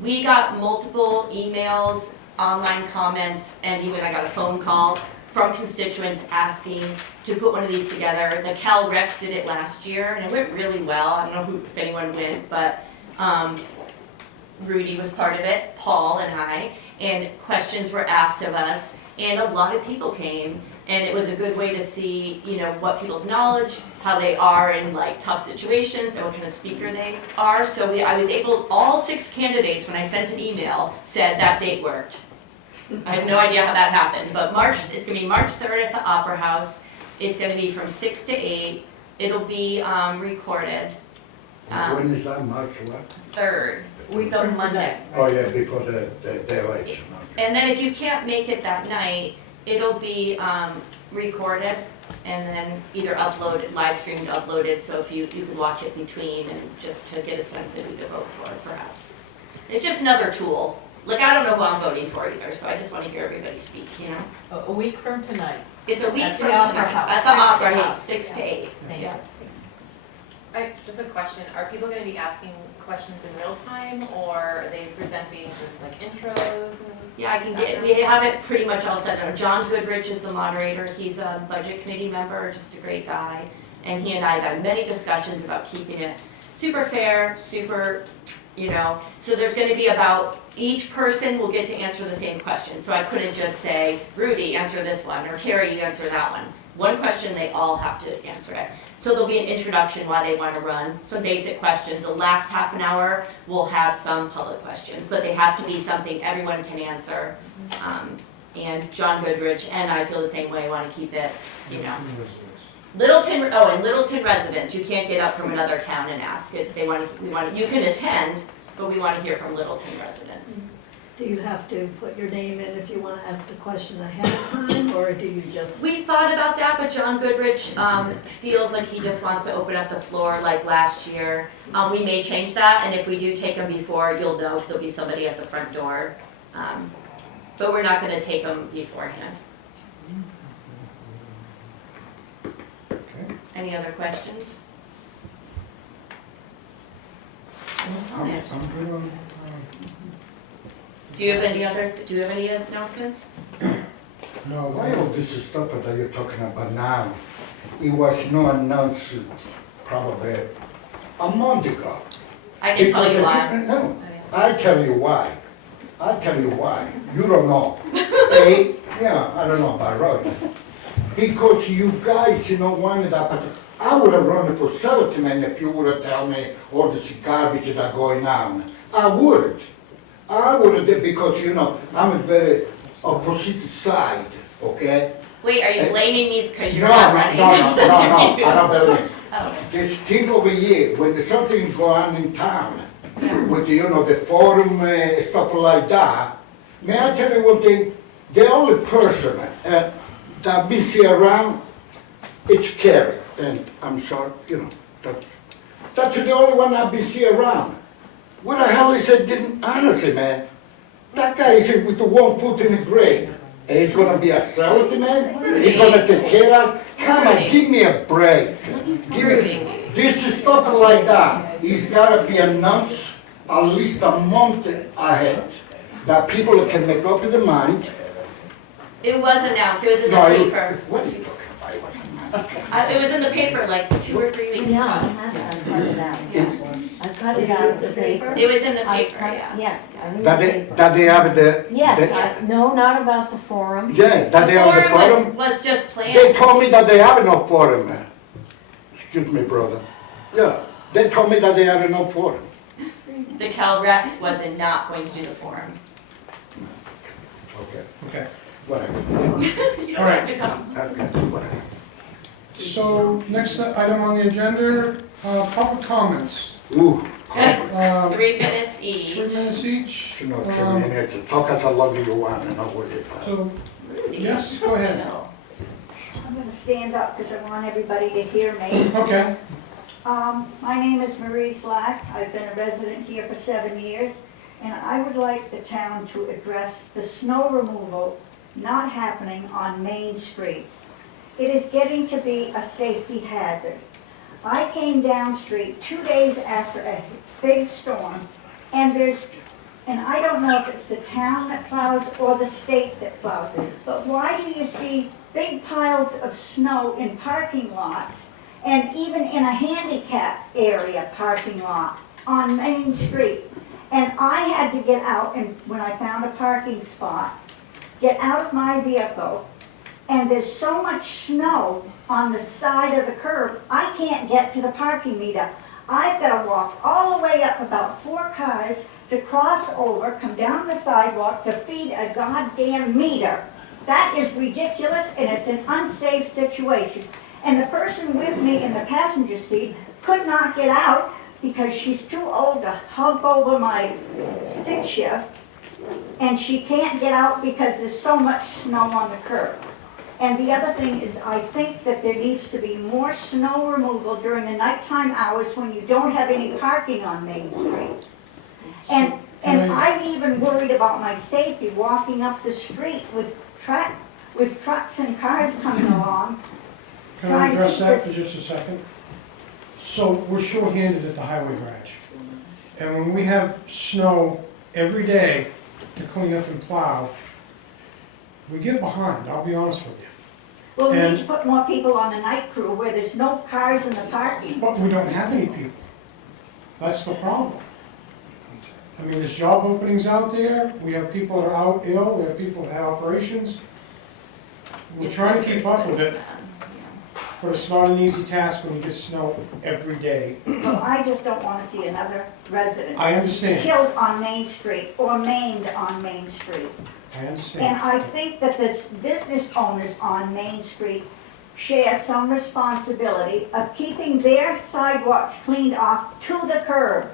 we got multiple emails, online comments, and even I got a phone call from constituents asking to put one of these together. The Cal Rec did it last year, and it went really well. I don't know if anyone went, but Rudy was part of it, Paul and I, and questions were asked of us, and a lot of people came. And it was a good way to see, you know, what people's knowledge, how they are in like tough situations, and what kind of speaker they are. So I was able, all 6 candidates, when I sent an email, said that date worked. I have no idea how that happened, but it's gonna be March 3rd at the Opera House. It's gonna be from 6 to 8. It'll be recorded. When is that, March what? 3rd. It's on Monday. Oh, yeah, because the election. And then if you can't make it that night, it'll be recorded and then either uploaded, live streamed, uploaded, so if you can watch it between and just to get a sense of who to vote for, perhaps. It's just another tool. Like, I don't know who I'm voting for either, so I just want to hear everybody speak, you know? A week from tonight. It's a week At from the Opera tonight. House. At the Opera House, 6 to 8. Thank Yeah. you. Just a question, are people gonna be asking questions in real time, or are they presenting just like intros and? Yeah, I can get, we have it pretty much all set up. John Goodrich is the moderator. He's a budget committee member, just a great guy. And he and I have had many discussions about keeping it super fair, super, you know. So there's gonna be about, each person will get to answer the same question. So I couldn't just say, Rudy, answer this one, or Carrie, you answer that one. One question, they all have to answer it. So there'll be an introduction why they want to run, some basic questions. The last half an hour, we'll have some public questions, but they have to be something everyone can answer. And John Goodrich and I feel the same way, want to keep it, you know. Littleton residents, you can't get up from another town and ask it. You can attend, but we want to hear from Littleton residents. Do you have to put your name in if you want to ask a question ahead of time, or do you just? We thought about that, but John Goodrich feels like he just wants to open up the floor like last year. We may change that, and if we do take them before, you'll know, because there'll be somebody at the front door. But we're not going to take them beforehand. Okay. Any other questions? I'm good on, Do you have any announcements? Why no, all this stuff that you're talking about now? It was not announced probably a month ago. I can tell you why. No, I tell you why. I tell you why. You don't know. I don't know about Roger. Because you guys, wanted that. I would have run for settlement if you would have told me all this garbage that going on. I would. I would, because, you know, I'm a very opposite side, okay? Wait, are you blaming me because No, you're no, not no, running? no, I don't believe. Oh, This thing over here, when there's something going on in town, yeah. with, you know, the forum, stuff like that, may I tell you one thing? The only person that been see around, it's Kerry, and I'm sorry, you know, that's the only one I've been see around. What the hell is it, honestly, man? That guy is with the 1 foot in the grave. And he's gonna be a salesman, man? He's gonna take care of, come on, give me a break. Give me, this is stuff like that. He's gotta be announced at least a month ahead, that people can make up their mind. It was announced, it was in the No, paper. what are you talking about? It wasn't announced. It was in the paper like 2 or 3 weeks Yeah, I ago. have it, I cut it out, yes. I cut it out of the paper. It was in the I paper, cut- yeah. Yes, I read the That paper. they have the. Yes, the- no, not about the forum. Yeah, that The they have the forum forum. was just They planned. told me that they have no forum. Excuse me, brother. Yeah, they told me that they have no forum. The Cal Rex wasn't not going to do the forum. Okay, Okay, whatever. You All don't right. have to come. Okay, whatever. so next item on the agenda, public comments. Ooh. 3 minutes 3 each. minutes each. You know, 3 minutes, talk as long as you want, and I'll worry about it. So, Rudy. yes, go ahead. No. I'm going to stand up because I want everybody to hear me. Okay, My name is Marie Slack. I've been a resident here for 7 years, and I would like the town to address the snow removal not happening on Main Street. It is getting to be a safety hazard. I came down street 2 days after a big storm, and I don't know if it's the town that plows or the state that plows, but why do you see big piles of snow in parking lots and even in a handicap area parking lot on Main Street? And I had to get out, and when I found a parking spot, get out of my vehicle, and there's so much snow on the side of the curb, I can't get to the parking meter. I've got to walk all the way up about 4 cars to cross over, come down the sidewalk to feed a goddamn meter. That is ridiculous, and it's an unsafe situation. And the person with me in the passenger seat could not get out because she's too old to hump over my stick shift, and she can't get out because there's so much snow on the curb. And the other thing is, I think that there needs to be more snow removal during the nighttime hours when you don't have any parking on Main Street. And I'm even worried about my safety walking up the street with trucks and cars coming along. can I address that for just a second? So we're shorthanded at the highway garage. And when we have snow every day to clean up and plow, we get behind, I'll be honest with you. Well, we need to put more people on the night crew where there's no cars in the parking. But we don't have any people. That's the problem. I mean, there's job openings out there, we have people that are out ill, we have people that have operations. We're trying to keep up with it, but it's not an easy task when you get snow every day. Well, I just don't want to see another resident I understand, killed on Main Street or maimed on Main Street. I And understand. I think that the business owners on Main Street share some responsibility of keeping their sidewalks cleaned off to the curb.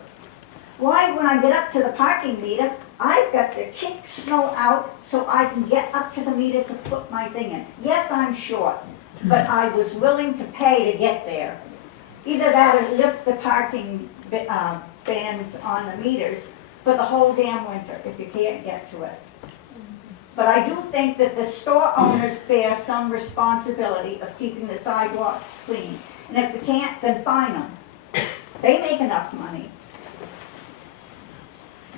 Why, when I get up to the parking meter, I've got to kick snow out so I can get up to the meter to put my thing in. Yes, I'm short, but I was willing to pay to get there. Either that or lift the parking bans on the meters for the whole damn winter if you can't get to it. But I do think that the store owners bear some responsibility of keeping the sidewalks clean. And if they can't, then fine them. They make enough money.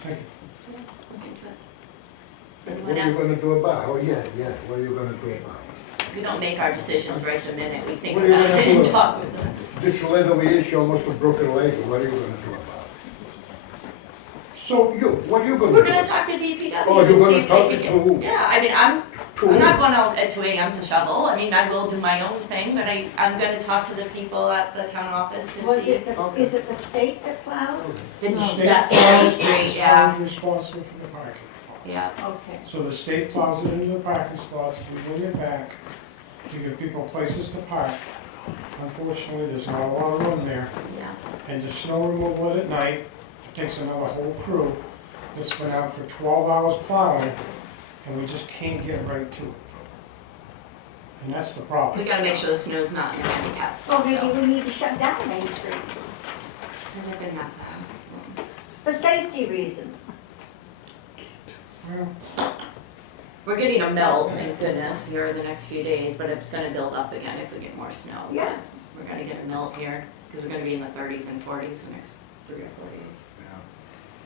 Thank you. What are you gonna do about it? Oh, yeah, what are you gonna do about it? We don't make our decisions right the minute, we think What are you about gonna it and do? talk with them. This leather we issue almost a broken leg, what are you gonna do about it? So what are you gonna do? We're gonna talk to DPW Oh, you're and see gonna if talk they to can who? get, yeah, I mean, I'm I'm not going out at 2 AM to shovel. I mean, I will do my own thing, but I'm gonna talk to the people at the town office to Was see. it, is it the state that plows? The state That plows, street, the yeah, town's responsible for the parking. yeah. Okay. So the state plows it into the parking spots, we bring it back to give people places to park. Unfortunately, there's not a lot of room there. Yeah. And the snow removal at night, it takes another whole crew. This went out for 12 hours plowing, and we just can't get right to it. And that's the We problem. gotta make sure the snow's not in the handicap spot. Well, maybe we need to shut down Main Street Has it been that bad? for safety reasons. Well, We're getting a melt, thank goodness, here in the next few days, but it's gonna build up again if we get more snow. But Yes. We're gonna get a melt here, because we're gonna be in the 30s and 40s the next 3 or 4 days.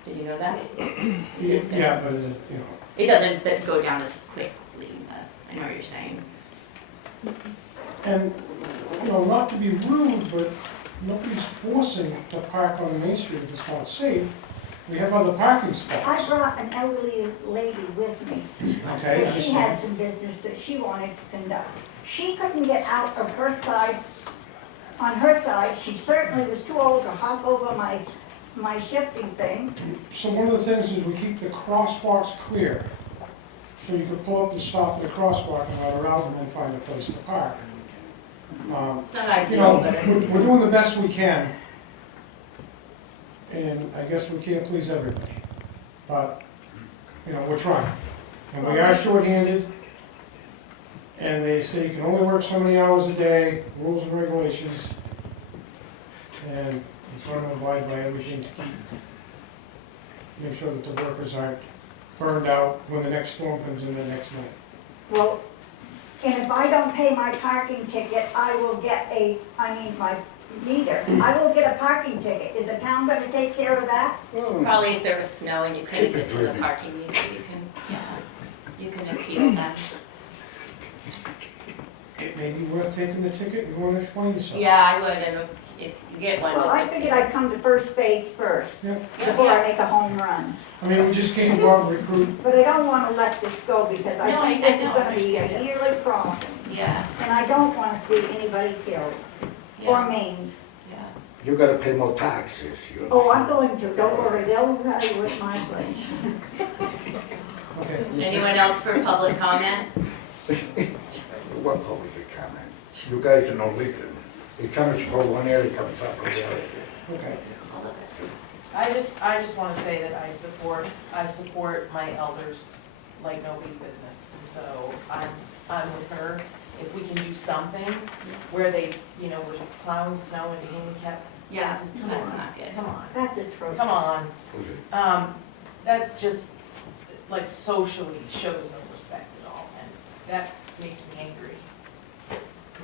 Did you know that? yeah, but it is, you know, It doesn't go down as quickly, I know what you're saying. and, you know, not to be rude, but nobody's forcing to park on Main Street if it's not safe. We have other parking I spots. brought an elderly lady with me. Okay, Because she had understand. some business that she wanted to conduct. She couldn't get out of her side, on her side. She certainly was too old to hop over my shifting thing. So one of the things is we keep the crosswalks clear. So you can pull up and stop at the crosswalk and let her out and then find a place to park. It's not You ideal, know, but we're doing the best we can. And I guess we can't please everybody. But, you know, we're trying. And we are shorthanded. And they say you can only work so many hours a day, rules and regulations. And we're trying to abide by everything to keep, make sure that the workers aren't burned out when the next storm comes in the next night. Well, and if I don't pay my parking ticket, I will get my meter, I will get a parking ticket. Is the town gonna take care of that? probably if there was snow and you couldn't Keep it get to the driven. parking meter, you can appeal that. It may be worth taking the ticket, you wanna explain yourself? Yeah, I would, and if you get one, Well, just. I figured I'd come to first base first, Yeah, before I make a home run. I mean, we just can't go out and recruit. But I don't wanna let this go because I No, think I this is know, gonna be understand a it. yearly problem. Yeah, And I don't wanna see anybody killed or yeah, maimed. yeah. You gotta pay more taxes, you know. Oh, I'm going to, don't worry, they'll tell you what's my place. Okay. Anyone else for public comment? What public comment? You guys don't listen. It comes from one area, comes up from the other. Okay. I just want to say that I support my elders like nobody's business. And so I'm with her. If we can do something where they, you know, we're plowing snow into handicap. Yeah, places, come that's on, not good. Come on, That's atrocious. come on. That's just, like, socially shows no respect at all, and that makes me angry.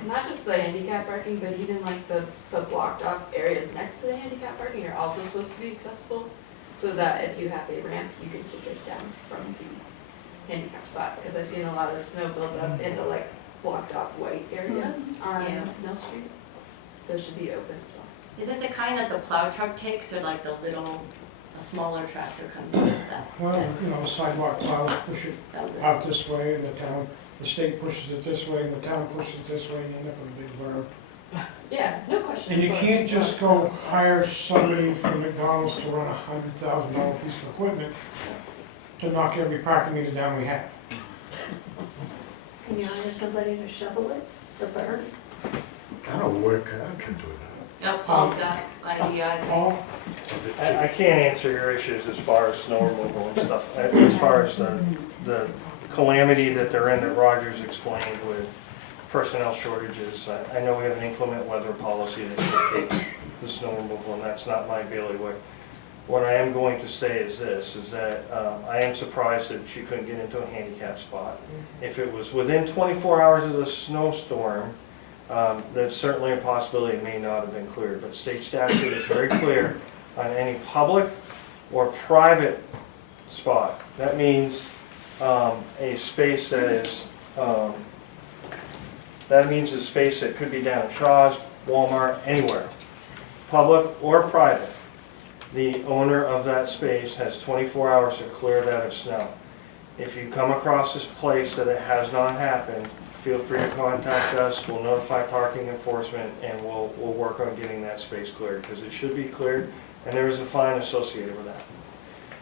Not just the handicap parking, but even like the blocked off areas next to the handicap parking are also supposed to be accessible, so that if you have a ramp, you can kick it down from the handicap spot, because I've seen a lot of snow builds up in the like blocked off white areas on Yeah. Mill Street. Those should be open as well. Is it the kind that the plow truck takes, or like the little, a smaller tractor comes in and stuff? Well, you know, sidewalk plows push it That would- out this way, and the state pushes it this way, and the town pushes it this way, and you end up with a big berm. Yeah, no question. And you can't just go hire somebody from McDonald's to run $100,000 piece of equipment to knock every parking meter down we have. Can you hire somebody to shovel it, the burn? I don't work, I can do that. Oh, Paul's got ideas. Paul? I can't answer your issues as far as snow removal and stuff. As far as the calamity that they're in that Rogers explained with personnel shortages, I know we have an inclement weather policy that dictates the snow removal, and that's not my bailiwick. What I am going to say is this, is that I am surprised that she couldn't get into a handicap spot. If it was within 24 hours of the snowstorm, there's certainly a possibility it may not have been cleared, but state statute is very clear on any public or private spot. That means a space that is, that means a space that could be down at Shaw's, Walmart, anywhere, public or private. The owner of that space has 24 hours to clear that of snow. if you come across this place that it has not happened, feel free to contact us. We'll notify parking enforcement and we'll work on getting that space cleared because it should be cleared and there is a fine associated with that.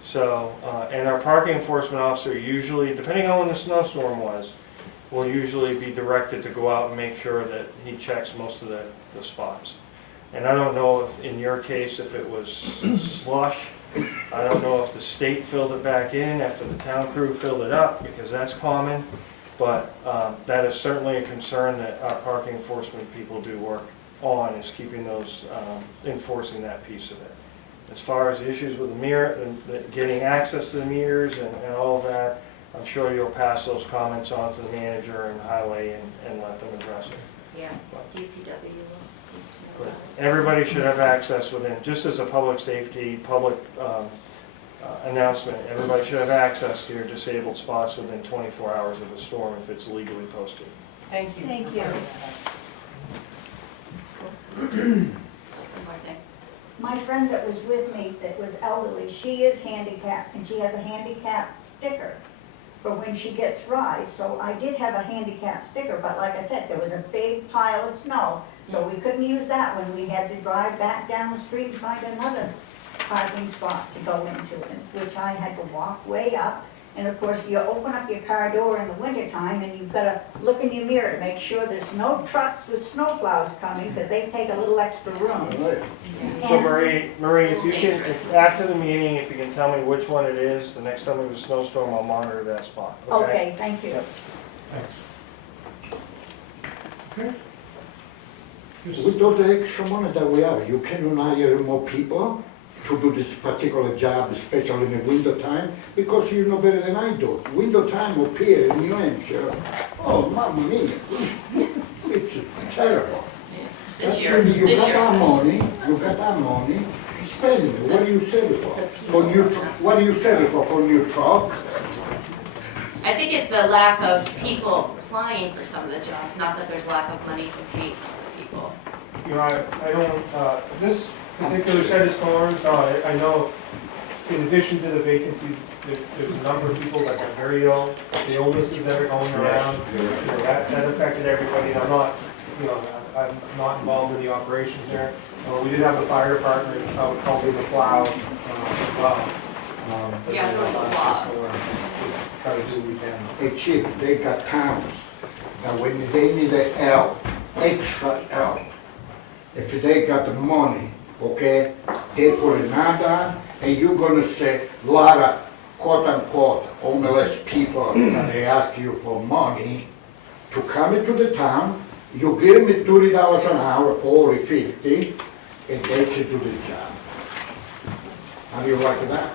So, and our parking enforcement officer usually, depending on when the snowstorm was, will usually be directed to go out and make sure that he checks most of the spots. And I don't know if, in your case, if it was slush. I don't know if the state filled it back in after the town crew filled it up, because that's common. But that is certainly a concern that our parking enforcement people do work on, is keeping those, enforcing that piece of it. As far as the issues with the mirror, getting access to the meters and all of that, I'm sure you'll pass those comments on to the manager and highway and let them address it. Yeah, DPW will. Everybody should have access within, just as a public safety, public announcement, everybody should have access to your disabled spots within 24 hours of the storm if it's legally posted. Thank you. Thank you. One more thing. My friend that was with me that was elderly, she is handicapped and she has a handicap sticker for when she gets rides. So I did have a handicap sticker, but like I said, there was a big pile of snow. So we couldn't use that when we had to drive back down the street and find another parking spot to go into, which I had to walk way up. And of course, you open up your car door in the wintertime and you've got to look in your mirror to make sure there's no trucks with snowplows coming because they take a little extra room. So Marie, if you can, after the meeting, if you can tell me which one it is, the next time there's a snowstorm, I'll monitor that spot. Okay, thank you. Yep. Thanks. Okay. With all the extra money that we have, you can hire more people to do this particular job, especially in the winter time, because you know better than I do. Winter time up here in New Hampshire, oh, mamma mia, it's terrible. This That's year, when you this got year. that money, spend it. What do you sell it for? What do you sell it for new truck? I think it's the lack of people applying for some of the jobs, not that there's lack of money to pay some of the people. You know, I don't, this particular set of storms, I know in addition to the vacancies, there's a number of people that are very ill, the illnesses that are going around, you know, that affected everybody. I'm not, you know, I'm not involved in the operations there. We did have the fire department out helping the plow as well. Yeah, there was a lot. Try to do what we can. Hey chief, they got towns that when they need the help, extra help, if they got the money, okay, they put an ad on, and you're gonna see a lot of quote-unquote homeless people that they ask you for money to come into the town. You give them $30 an hour, 40, 50, and they can do the job. How do you like that?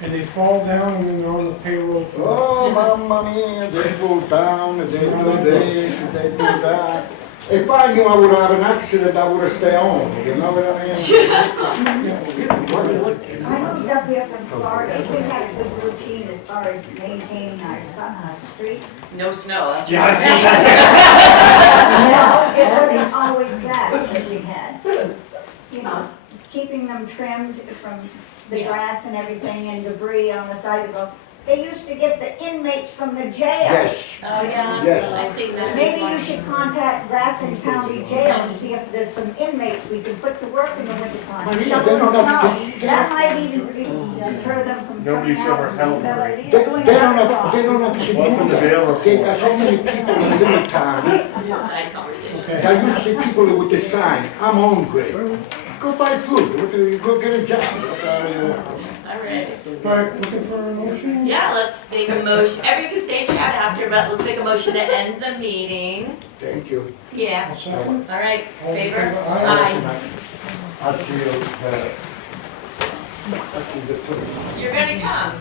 And they fall down and then they're on the payroll for. Oh, mamma mia, they go down, and they do this, and they do that. If I knew I would have an accident, I would have stayed home, you know what I mean? I moved up here from Florida, we had a good routine as far as maintaining our streets. No snow. That's Yeah, I right. No, it wasn't always that that we had. You know, keeping them trimmed from the Yeah. grass and everything and debris on the side of the, they used to get the inmates from the jail. Yes, Oh, yeah, Yes. I've seen that. Maybe you should contact Grafton County Jail and see if there's some inmates we can put to work in the wintertime. But yeah, Shovel they don't the have to snow. get- That might even deter them from Nobody's coming out ever and held doing Marie. they another don't have problem. to do Welcome to Vail that. They got so many people in the town, Side conversation. that you see people with the sign, I'm hungry. Go buy food, go get a job. All right. All right, looking for a motion? Yeah, let's make a motion. Everyone can stay and chat after, but let's make a motion to end the meeting. Thank you. Yeah. I'll second. All right. All in Favor? favor? Aye. Aye. I'll see you, I'll see you. You're gonna come.